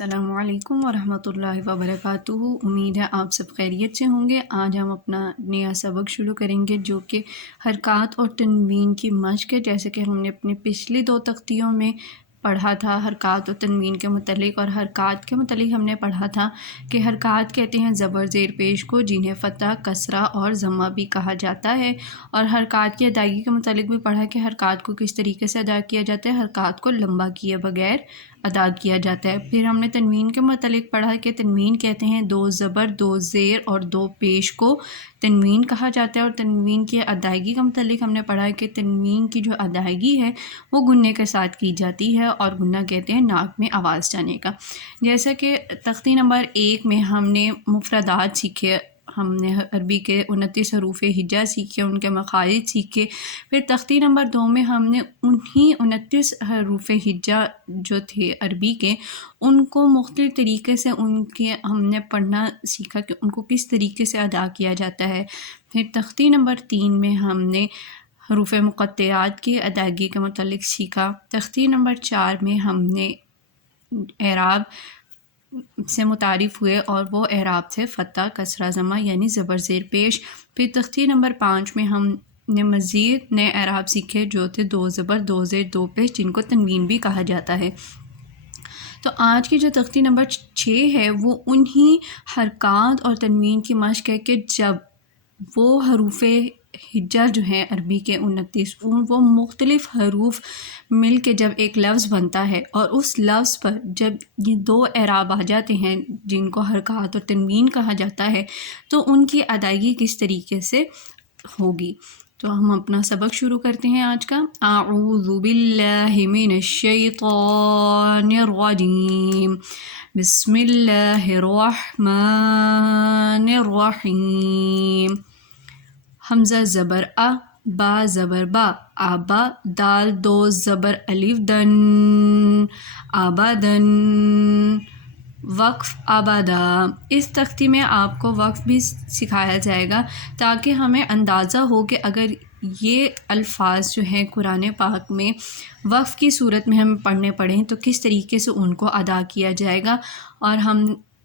السلام علیکم ورحمۃ اللہ وبرکاتہ۔ امید ہے آپ سب خیریت سے ہوں گے۔ آج ہم اپنا نیا سبق شروع کریں گے جو کہ حرکات اور تنوین کی مشق ہے، جیسے کہ ہم نے اپنے پچھلی دو تختیوں میں پڑھا تھا حرکات و تنوین کے متعلق، اور حرکات کے متعلق ہم نے پڑھا تھا کہ حرکات کہتے ہیں زبر زیر پیش کو، جنہیں فتح، کسرہ اور ضمہ بھی کہا جاتا ہے۔ اور حرکات کی ادائیگی کے متعلق بھی پڑھا کہ حرکات کو کس طریقے سے ادا کیا جاتا ہے، حرکات کو لمبا کیے بغیر ادا کیا جاتا ہے۔ پھر ہم نے تنوین کے متعلق پڑھا کہ تنوین کہتے ہیں دو زبر، دو زیر اور دو پیش کو تنوین کہا جاتا ہے۔ اور تنوین کی ادائیگی کے متعلق ہم نے پڑھا کہ تنوین کی جو ادائیگی ہے وہ گنے کے ساتھ کی جاتی ہے، اور گنہ کہتے ہیں ناک میں آواز جانے کا۔ جیسا کہ تختی نمبر 1 میں ہم نے مفردات سیکھے، ہم نے عربی کے 29 حروف ہجا سیکھے، ان کے مخارج سیکھے۔ پھر تختی نمبر 2 میں ہم نے انہی 29 حروف ہجا جو تھے عربی کے، ان کو مختلف طریقے سے ہم نے پڑھنا سیکھا کہ ان کو کس طریقے سے ادا کیا جاتا ہے۔ پھر تختی نمبر 3 میں ہم نے حروف مقطعات کی ادائیگی کے متعلق سیکھا۔ تختی نمبر 4 میں ہم نے اعراب سے متعارف ہوئے، اور وہ اعراب تھے فتح، کسرہ، ضمہ یعنی زبر زیر پیش۔ پھر تختی نمبر 5 میں ہم نے مزید نئے اعراب سیکھے جو تھے دو زبر، دو زیر، دو پیش، جن کو تنوین بھی کہا جاتا ہے۔ تو آج کی جو تختی نمبر 6 ہے وہ انہی حرکات اور تنوین کی مشق ہے کہ جب وہ حروف ہجا جو ہیں عربی کے 29 وہ مختلف حروف مل کے جب ایک لفظ بنتا ہے، اور اس لفظ پر جب یہ دو اعراب آ جاتے ہیں جن کو حرکات اور تنوین کہا جاتا ہے، تو ان کی ادائیگی کس طریقے سے ہوگی۔ تو ہم اپنا سبق شروع کرتے ہیں آج کا۔ اعوذ باللہ من الشیطان الرجیم، بسم اللہ الرحمن الرحیم۔ حمزہ زبر آ، با زبر با، آبا، دال دو زبر الف دن، آبادن، وقف آبادا۔ اس تختی میں آپ کو وقف بھی سکھایا جائے گا تاکہ ہمیں اندازہ ہو کہ اگر یہ الفاظ جو ہیں قرآن پاک میں وقف کی صورت میں ہم پڑھنے پڑیں تو کس طریقے سے ان کو ادا کیا جائے گا۔ اور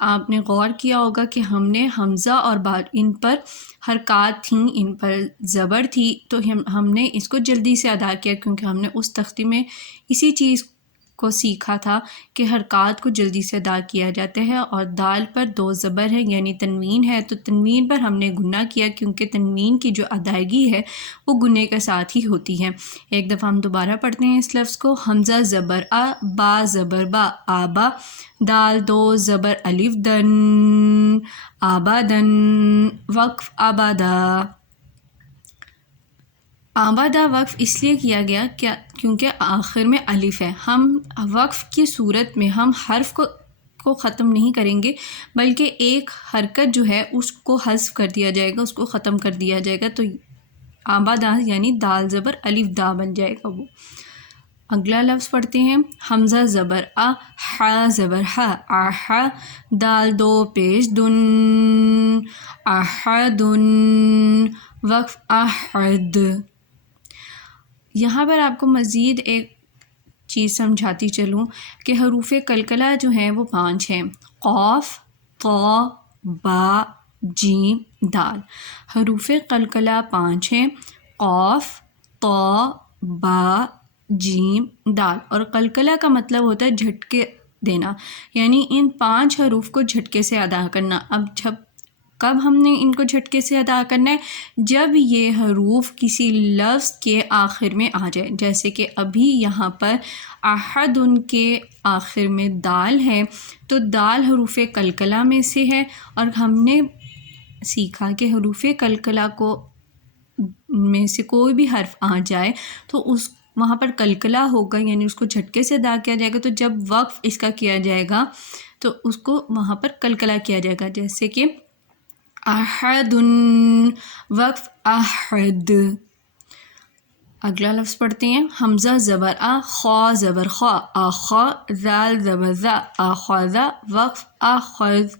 آپ نے غور کیا ہوگا کہ ہم نے حمزہ اور با ان پر حرکات تھیں، ان پر زبر تھی، تو ہم نے اس کو جلدی سے ادا کیا کیونکہ ہم نے اس تختی میں اسی چیز کو سیکھا تھا کہ حرکات کو جلدی سے ادا کیا جاتا ہے۔ اور دال پر دو زبر ہے یعنی تنوین ہے، تو تنوین پر ہم نے گنہ کیا کیونکہ تنوین کی جو ادائیگی ہے وہ گنے کے ساتھ ہی ہوتی ہے۔ ایک دفعہ ہم دوبارہ پڑھتے ہیں اس لفظ کو۔ حمزہ زبر آ، با زبر با، آبا، دال دو زبر الف دن، آبادن، وقف آبادا۔ آبادہ وقف اس لیے کیا گیا کیونکہ آخر میں الف ہے۔ ہم وقف کی صورت میں ہم حرف کو ختم نہیں کریں گے بلکہ ایک حرکت جو ہے اس کو حذف کر دیا جائے گا، اس کو ختم کر دیا جائے گا، تو آبادہ یعنی دال زبر الف دا بن جائے گا وہ۔ اگلا لفظ پڑھتے ہیں۔ حمزہ زبر آ، ہا زبر ہا، آہا، دال دو پیش دن، احدن، وقف احد۔ یہاں پر آپ کو مزید ایک چیز سمجھاتی چلوں کہ حروف قلقلہ جو ہیں وہ 5 ہیں: قاف، طا، با، جیم، دال۔ حروف قلقلہ 5 ہیں: قاف، طا، با، جیم، دال۔ اور قلقلہ کا مطلب ہوتا ہے جھٹکے دینا، یعنی ان 5 حروف کو جھٹکے سے ادا کرنا۔ اب کب ہم نے ان کو جھٹکے سے ادا کرنا ہے؟ جب یہ حروف کسی لفظ کے آخر میں آ جائے، جیسے کہ ابھی یہاں پر احد ان کے آخر میں دال ہے، تو دال حروف قلقلہ میں سے ہے، اور ہم نے سیکھا کہ حروف قلقلہ کو میں سے کوئی بھی حرف آ جائے تو وہاں پر قلقلہ ہوگا، یعنی اس کو جھٹکے سے ادا کیا جائے گا۔ تو جب وقف اس کا کیا جائے گا تو اس کو وہاں پر قلقلہ کیا جائے گا، جیسے کہ احد، وقف احد۔ اگلا لفظ پڑھتے ہیں۔ حمزہ زبر آ، خا زبر خا، آخا، ذال زبر ذا، آخذ، وقف آخذ۔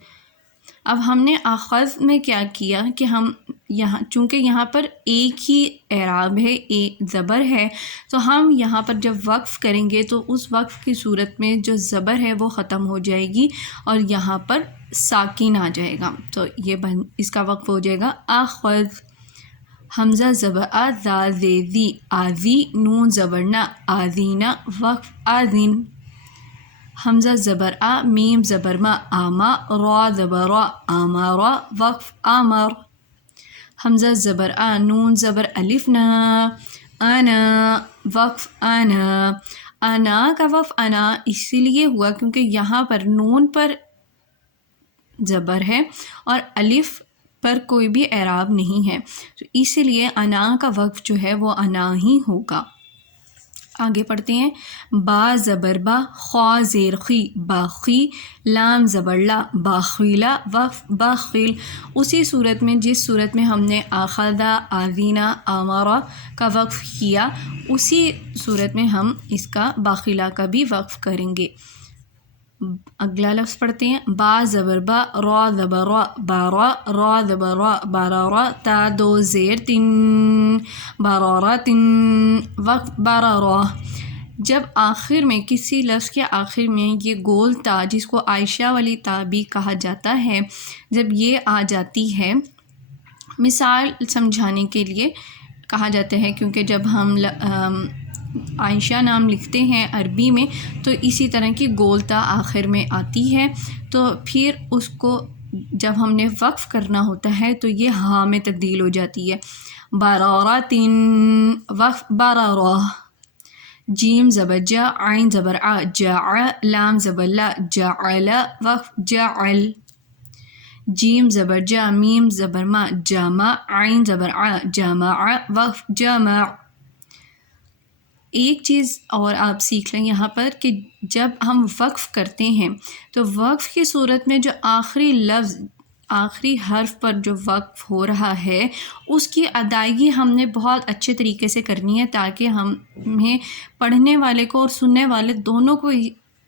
اب ہم نے اخذ میں کیا کیا کہ ہم یہاں چونکہ یہاں پر ایک ہی اعراب ہے، ایک زبر ہے، تو ہم یہاں پر جب وقف کریں گے تو اس وقف کی صورت میں جو زبر ہے وہ ختم ہو جائے گی اور یہاں پر ساکن آ جائے گا، تو یہ اس کا وقف ہو جائے گا اخذ، حمزہ زبر آ زا زی آزی، نون زبرنا آزینا، وقف آزین، حمزہ زبر آ، میم زبر ما آما، را زبر را آمارا، وقف آمر، حمزہ زبر آ، نون زبر الف نا، انا، وقف انا، انا کا وقف انا اسی لیے ہوا کیونکہ یہاں پر نون پر زبر ہے اور الف پر کوئی بھی اعراب نہیں ہے، تو اسی لیے انا کا وقف جو ہے وہ انا ہی ہوگا۔ آگے پڑھتے ہیں، با زبر با، خوا زیر خی باخی، لام زبر لا باخیلا، وقف باخیل، اسی صورت میں جس صورت میں ہم نے آخذا، آذینا، آمارا کا وقف کیا اسی صورت میں ہم اس کا باخیلا کا بھی وقف کریں گے۔ اگلا لفظ پڑھتے ہیں، با زبر با، را زبر را بارا، را زبر را بارارا، تا دو زیر تن، بارارا تن، وقف بارارا۔ جب آخر میں کسی لفظ کے آخر میں یہ گول تا جس کو عائشہ والی تا بھی کہا جاتا ہے، جب یہ آ جاتی ہے، مثال سمجھانے کے لیے کہا جاتا ہے کیونکہ جب ہم عائشہ نام لکھتے ہیں عربی میں تو اسی طرح کی گولتا آخر میں آتی ہے، تو پھر اس کو جب ہم نے وقف کرنا ہوتا ہے تو یہ ہاں میں تبدیل ہو جاتی ہے، باراراتن، وقف بارارہ، جیم زبر جا، عین زبر آ، جاع، لام زبر لا، جاعل، وقف جاعل، جیم زبر جا، میم زبر ما، جامع، عین زبر آ، جامع، وقف جامع۔ ایک چیز اور آپ سیکھ لیں یہاں پر کہ جب ہم وقف کرتے ہیں تو وقف کی صورت میں جو آخری لفظ، آخری حرف پر جو وقف ہو رہا ہے اس کی ادائیگی ہم نے بہت اچھے طریقے سے کرنی ہے تاکہ ہمیں پڑھنے والے کو اور سننے والے دونوں کو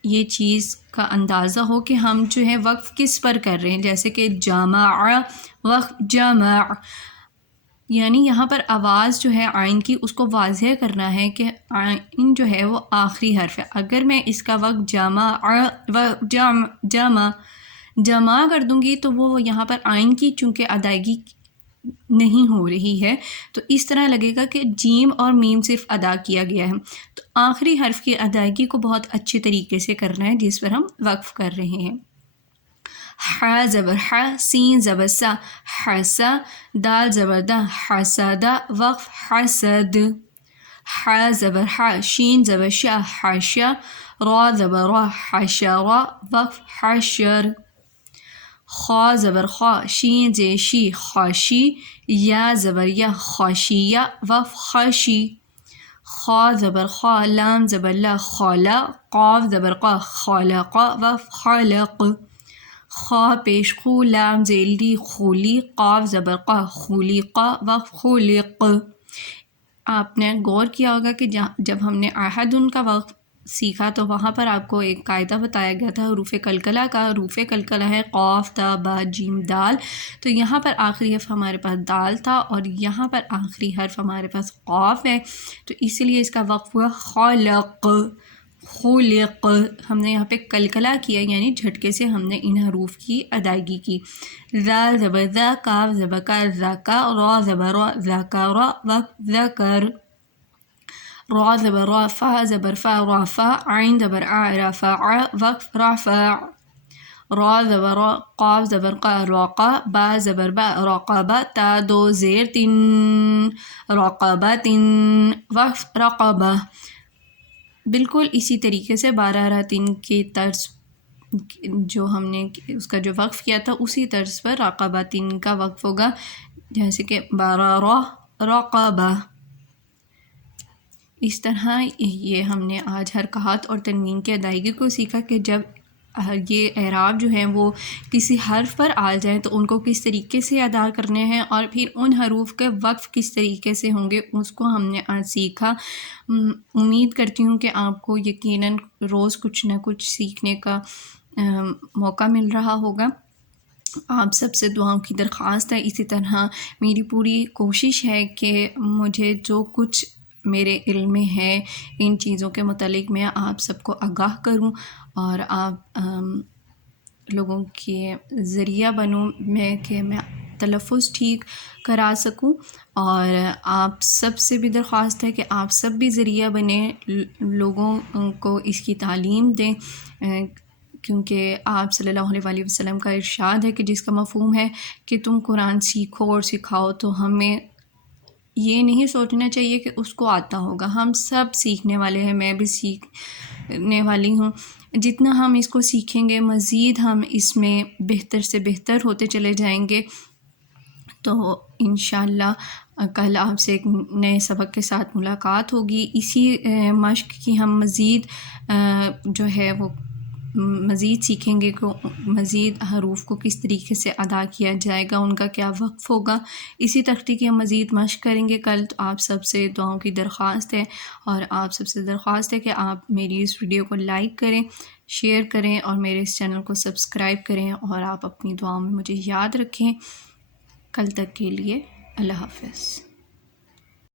یہ چیز کا اندازہ ہو کہ ہم جو ہے وقف کس پر کر رہے ہیں، جیسے کہ جامع، وقف جامع، یعنی یہاں پر آواز جو ہے آئین کی اس کو واضح کرنا ہے کہ آئین جو ہے وہ آخری حرف ہے۔ اگر میں اس کا وقت جمع کر دوں گی تو وہ یہاں پر آئین کی چونکہ ادائیگی نہیں ہو رہی ہے تو اس طرح لگے گا کہ جیم اور میم صرف ادا کیا گیا ہے، تو آخری حرف کی ادائیگی کو بہت اچھے طریقے سے کرنا ہے جس پر ہم وقف کر رہے ہیں۔ ح زبر ح، سین زبر سا، حسا، دال زبر دا، حسدا، وقف حسد، ح زبر ح، شین زبر شا، حشا، را زبر را، حشرا، وقف حشر، خا زبر خا، شین زیر شی، خاشی، یا زبر یا، خاشیہ، وقف خاشی، خا زبر خا، لام زبر لا، خالا، قاف زبر قا، خالقا، وقف خالق، خا پیش خو، لام زیلی، خولی، قاف زبر قا، خولیقا، وقف خولق۔ آپ نے غور کیا ہوگا کہ جب ہم نے احدن کا وقف سیکھا تو وہاں پر آپ کو ایک قاعدہ بتایا گیا تھا حروف قلقلہ کا۔ حروف قلقلہ ہے قاف، تا، با، جیم، دال، تو یہاں پر آخری حرف ہمارے پاس دال تھا اور یہاں پر آخری حرف ہمارے پاس قاف ہے، تو اسی لیے اس کا وقف ہوا خالق، خلق۔ ہم نے یہاں پہ قلقلہ کیا یعنی جھٹکے سے ہم نے ان حروف کی ادائیگی کی۔ زال زبر زا، کاف زبر کا، زکا، را زبر را، ذکر، وقف ذکر، را زبر را، فا زبر فا، رافع، عین زبر آ، رفع، وقف رفع، را زبر را، قاف زبر قا، راقا، با زبر با، راقبہ، تا دو زیر تن، راقبۃ، وقف رقبہ۔ بالکل اسی طریقے سے باراراتن کے طرز جو ہم نے اس کا جو وقف کیا تھا اسی طرز پر راقباتن کا وقف ہوگا، جیسے کہ بارارہ، راقبہ۔ اس طرح یہ ہم نے آج حرکات اور تنوین کی ادائیگی کو سیکھا کہ جب یہ اعراب جو ہیں وہ کسی حرف پر آ جائیں تو ان کو کس طریقے سے ادا کرنے ہیں اور پھر ان حروف کے وقف کس طریقے سے ہوں گے، اس کو ہم نے آج سیکھا۔ امید کرتی ہوں کہ آپ کو یقیناً روز کچھ نہ کچھ سیکھنے کا موقع مل رہا ہوگا۔ آپ سب سے دعاؤں کی درخواست ہے. اسی طرح میری پوری کوشش ہے کہ مجھے جو کچھ میرے علم میں ہے ان چیزوں کے متعلق میں آپ سب کو آگاہ کروں اور آپ لوگوں کے ذریعہ بنوں میں کہ میں تلفظ ٹھیک کرا سکوں. اور آپ سب سے بھی درخواست ہے کہ آپ سب بھی ذریعہ بنیں، لوگوں کو اس کی تعلیم دیں، کیونکہ آپ صلی اللہ علیہ وآلہ وسلم کا ارشاد ہے کہ جس کا مفہوم ہے کہ تم قرآن سیکھو اور سکھاؤ، تو ہمیں یہ نہیں سوچنا چاہیے کہ اس کو آتا ہوگا. ہم سب سیکھنے والے ہیں، میں بھی سیکھنے والی ہوں. جتنا ہم اس کو سیکھیں گے مزید ہم اس میں بہتر سے بہتر ہوتے چلے جائیں گے. تو انشاءاللہ کل آپ سے ایک نئے سبق کے ساتھ ملاقات ہوگی. اسی مشق کی ہم مزید جو ہے وہ مزید سیکھیں گے کہ مزید حروف کو کس طریقے سے ادا کیا جائے گا، ان کا کیا وقف ہوگا. اسی تختی کی ہم مزید مشق کریں گے کل. تو آپ سب سے دعاؤں کی درخواست ہے، اور آپ سب سے درخواست ہے کہ آپ میری اس ویڈیو کو لائک کریں، شیئر کریں اور میرے اس چینل کو سبسکرائب کریں، اور آپ اپنی دعاؤں میں مجھے یاد رکھیں. کل تک کے لیے اللہ حافظ.